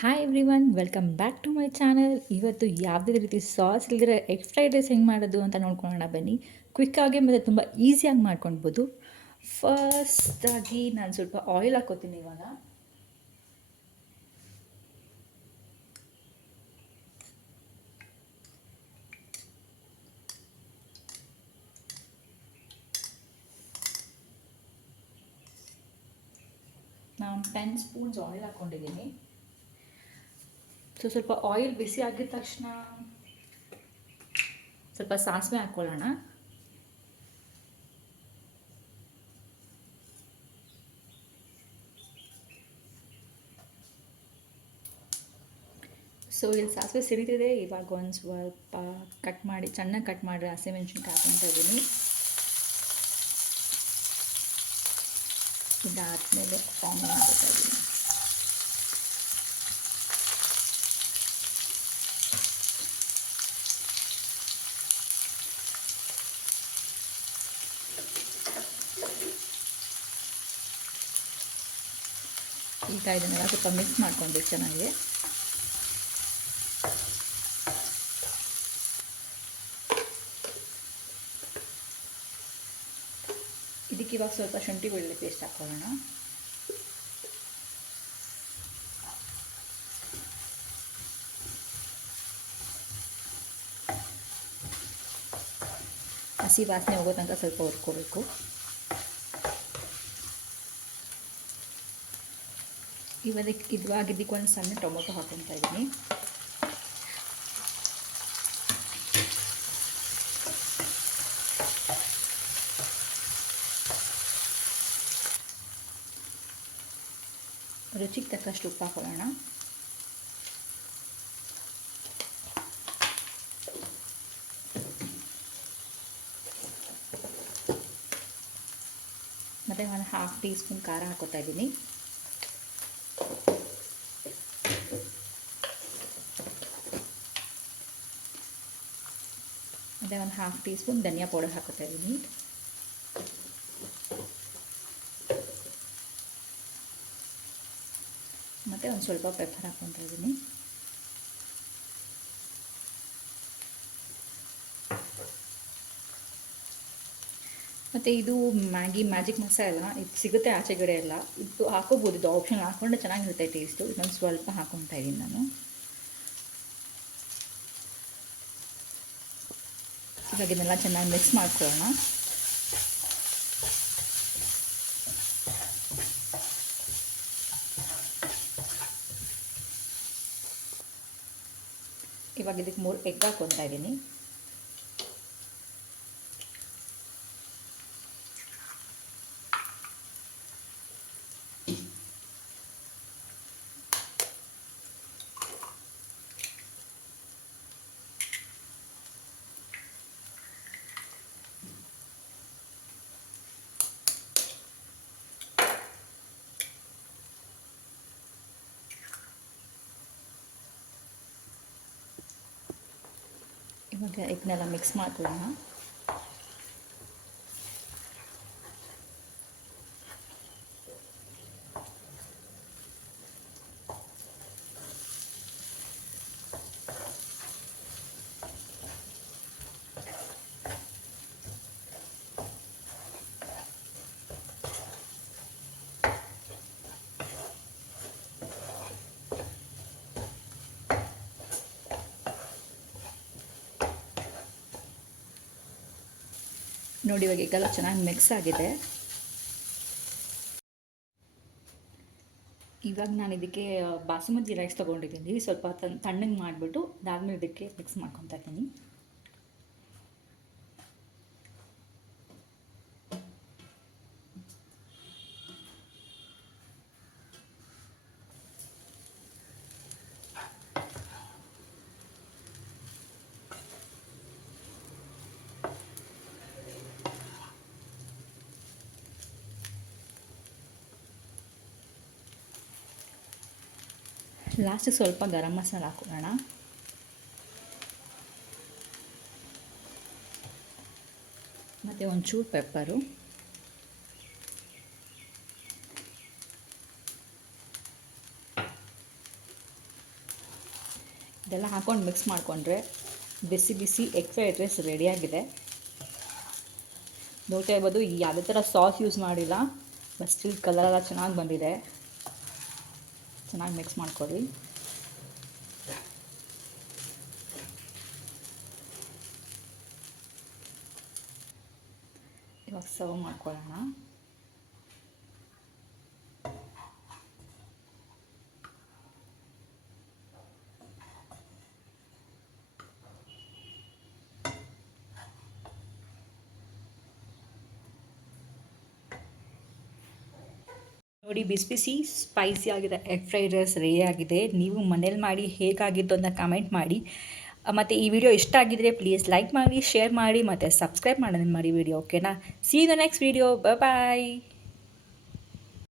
Hi everyone welcome back to my channel. ಇವತ್ತು ಯಾವುದೇ ರೀತಿ ಸಾಸ್ ಇಲ್ದಿರೋ ಎಗ್ ಫ್ರೈಡ್ ರೈಸ್ ಹೆಂಗೆ ಮಾಡೋದು ಅಂತ ನೋಡ್ಕೊಳ್ಳೋಣ ಬನ್ನಿ. ಕ್ವಿಕ್ಕಾಗಿ ಮತ್ತು ತುಂಬ ಈಸಿಯಾಗಿ ಮಾಡ್ಕೊಳ್ಬೋದು. ಫಸ್ಟಾಗಿ ನಾನು ಸ್ವಲ್ಪ ಆಯಿಲ್ ಹಾಕ್ಕೋತೀನಿ. ಇವಾಗ ನಾನು 10 ಸ್ಪೂನ್ಸ್ ಆಯಿಲ್ ಹಾಕ್ಕೊಂಡಿದ್ದೀನಿ. ಸ್ವಲ್ಪ ಆಯಿಲ್ ಬಿಸಿ ಆಗಿದ ತಕ್ಷಣ ಸ್ವಲ್ಪ ಸಾಸಿವೆ ಹಾಕ್ಕೊಳ್ಳೋಣ. ಇಲ್ಲಿ ಸಾಸಿವೆ ಸಿಡಿತಿದೆ. ಇವಾಗ ಒಂದು ಸ್ವಲ್ಪ ಚೆನ್ನಾಗಿ ಕಟ್ ಮಾಡಿ ಹಸಿಮೆಣ್ಸಿನ್ಕಾಯಿ ಹಾಕ್ಕೊತಾ ಇದ್ದೀನಿ. ಇದಾದಮೇಲೆ ಆನಿಯನ್ ಹಾಕ್ತಾ ಇದ್ದೀನಿ. ಈಗ ಇದನ್ನೆಲ್ಲ ಸ್ವಲ್ಪ ಮಿಕ್ಸ್ ಮಾಡ್ಕೊಂಡು ಚೆನ್ನಾಗಿ. ಇದಕ್ಕೆ ಇವಾಗ ಸ್ವಲ್ಪ ಶುಂಠಿ ಬೆಳ್ಳುಳ್ಳಿ ಪೇಸ್ಟ್ ಹಾಕ್ಕೊಳ್ಳೋಣ. ಹಸಿ ವಾಸನೆ ಹೋಗೋ ತನಕ ಸ್ವಲ್ಪ ಹುರ್ಕೋಬೇಕು. ಇದಕ್ಕೆ ಒಂದು ಸಣ್ಣ ಟೊಮೊಟೊ ಹಾಕ್ಕೊತಾ ಇದ್ದೀನಿ. ರುಚಿಗೆ ತಕ್ಕಷ್ಟು ಉಪ್ಪು ಹಾಕೊಳ್ಳೋಣ. ಮತ್ತು ಒಂದು 1/2 ಟೀ ಸ್ಪೂನ್ ಖಾರ ಹಾಕೋತಾ ಇದ್ದೀನಿ. ಮತ್ತು ಒಂದು 1/2 ಟೀ ಸ್ಪೂನ್ ಧನಿಯಾ ಪೌಡರ್ ಹಾಕೋತಾ ಇದ್ದೀನಿ. ಮತ್ತು ಒಂದು ಸ್ವಲ್ಪ ಪೆಪ್ಪರ್ ಹಾಕ್ಕೊತಾ ಇದ್ದೀನಿ. ಮತ್ತು ಇದು ಮ್ಯಾಜಿಕ್ ಮಸಾಲ, ಇದು ಸಿಗುತ್ತೆ ಆಚೆಗಡೆ ಎಲ್ಲ. ಇದು ಹಾಕೋಬೋದು, ಇದು ಆಪ್ಷನ್. ಹಾಕ್ಕೊಂಡ್ರೆ ಚೆನ್ನಾಗಿರುತ್ತೆ ಟೇಸ್ಟು. ಇನ್ನೊಂದು ಸ್ವಲ್ಪ ಹಾಕ್ಕೊತಾ ಇದ್ದೀನಿ ನಾನು. ಇವಾಗ ಇದನ್ನೆಲ್ಲ ಚೆನ್ನಾಗಿ ಮಿಕ್ಸ್ ಮಾಡ್ಕೊಳ್ಳೋಣ. ಇವಾಗ ಇದಕ್ಕೆ 3 ಎಗ್ ಹಾಕ್ಕೊತಾ ಇದ್ದೀನಿ. ಇವಾಗ ಇದನ್ನೆಲ್ಲ ಮಿಕ್ಸ್ ಮಾಡ್ಕೊಳ್ಳೋಣ. ನೋಡಿ, ಇವಾಗ ಈಗೆಲ್ಲ ಚೆನ್ನಾಗಿ ಮಿಕ್ಸ್ ಆಗಿದೆ. ಇವಾಗ ನಾನು ಇದಕ್ಕೆ ಬಾಸುಮತಿ ರೈಸ್ ತೊಗೊಂಡಿದ್ದೀನಿ. ಸ್ವಲ್ಪ ತಣ್ಣಗೆ ಮಾಡಿಬಿಟ್ಟು ಅದಾದಮೇಲೆ ಇದಕ್ಕೆ ಮಿಕ್ಸ್ ಮಾಡ್ಕೊತಾ ಇದ್ದೀನಿ. ಲಾಸ್ಟಿಗೆ ಸ್ವಲ್ಪ ಗರಂ ಮಸಾಲ ಹಾಕೋಣ. ಮತ್ತು ಒಂಚೂರು ಪೆಪ್ಪರು. ಇದೆಲ್ಲ ಹಾಕ್ಕೊಂಡು ಮಿಕ್ಸ್ ಮಾಡಿಕೊಂಡ್ರೆ ಬಿಸಿ ಬಿಸಿ ಎಗ್ ಫ್ರೈಡ್ ರೈಸ್ ರೆಡಿಯಾಗಿದೆ. ನೋಡ್ತಾ ಇರ್ಬೋದು, ಯಾವುದೇ ಥರ ಸಾಸ್ ಯೂಸ್ ಮಾಡಿಲ್ಲ, ಬಟ್ ಸ್ಟಿಲ್ ಕಲರೆಲ್ಲ ಚೆನ್ನಾಗಿ ಬಂದಿದೆ. ಚೆನ್ನಾಗಿ ಮಿಕ್ಸ್ ಮಾಡ್ಕೊಳ್ಳಿ. ಇವಾಗ ಸರ್ವ್ ಮಾಡ್ಕೊಳ್ಳೋಣ. ನೋಡಿ, ಬಿಸಿ ಬಿಸಿ ಸ್ಪೈಸಿ ಆಗಿದೆ ಎಗ್ ಫ್ರೈಡ್ ರೈಸ್ ರೆಡಿ ಆಗಿದೆ. ನೀವು ಮನೇಲಿ ಮಾಡಿ ಹೇಗಾಗಿತ್ತು ಅಂತ ಕಮೆಂಟ್ ಮಾಡಿ. ಮತ್ತು ಈ ವಿಡಿಯೋ ಇಷ್ಟ ಆಗಿದ್ರೆ ಪ್ಲೀಸ್ ಲೈಕ್ ಮಾಡಿ, ಶೇರ್ ಮಾಡಿ ಮತ್ತು ಸಬ್ಸ್ಕ್ರೈಬ್ ಮಾಡೋದನ್ನು ಮಾಡಿ ವಿಡಿಯೋ. ಓಕೆನಾ? See you the next video. Bye.